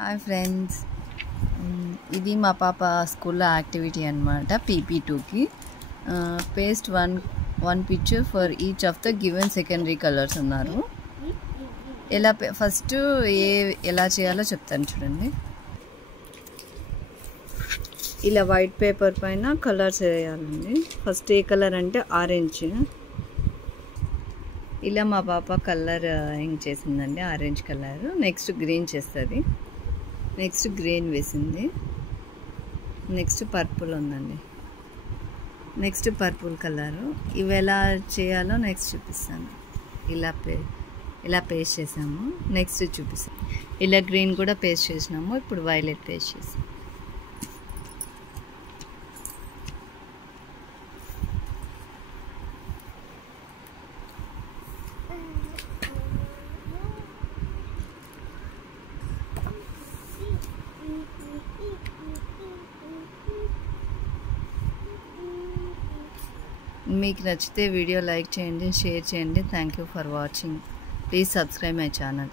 Hi friends, ఇది మా పాప స్కూల్లో యాక్టివిటీ అనమాట. PP2కి paste one picture for each of the given secondary colours అన్నారు. ఫస్ట్ ఎలా చేయాలో చెప్తాను చూడండి. ఇలా వైట్ పేపర్ పైన కలర్స్ వేయాలండి. ఫస్ట్ ఏ కలర్ అంటే ఆరెంజ్. ఇలా మా పాప కలర్ ఇంక్ చేసిందండి, ఆరెంజ్ కలర్. నెక్స్ట్ గ్రీన్ చేస్తుంది, నెక్స్ట్ గ్రీన్ వేసింది, నెక్స్ట్ పర్పుల్ ఉందండి, నెక్స్ట్ పర్పుల్ కలరు. ఇవి ఎలా చేయాలో నెక్స్ట్ చూపిస్తాను. ఇలా పేస్ట్ చేసాము, నెక్స్ట్ చూపిస్తాను. ఇలా గ్రీన్ కూడా పేస్ట్ చేసినాము, ఇప్పుడు వైలెట్ పేస్ట్ చేసాము. మీకు నచ్చితే వీడియో లైక్ చేయండి, షేర్ చేయండి. Thank you for watching. Please subscribe my channel.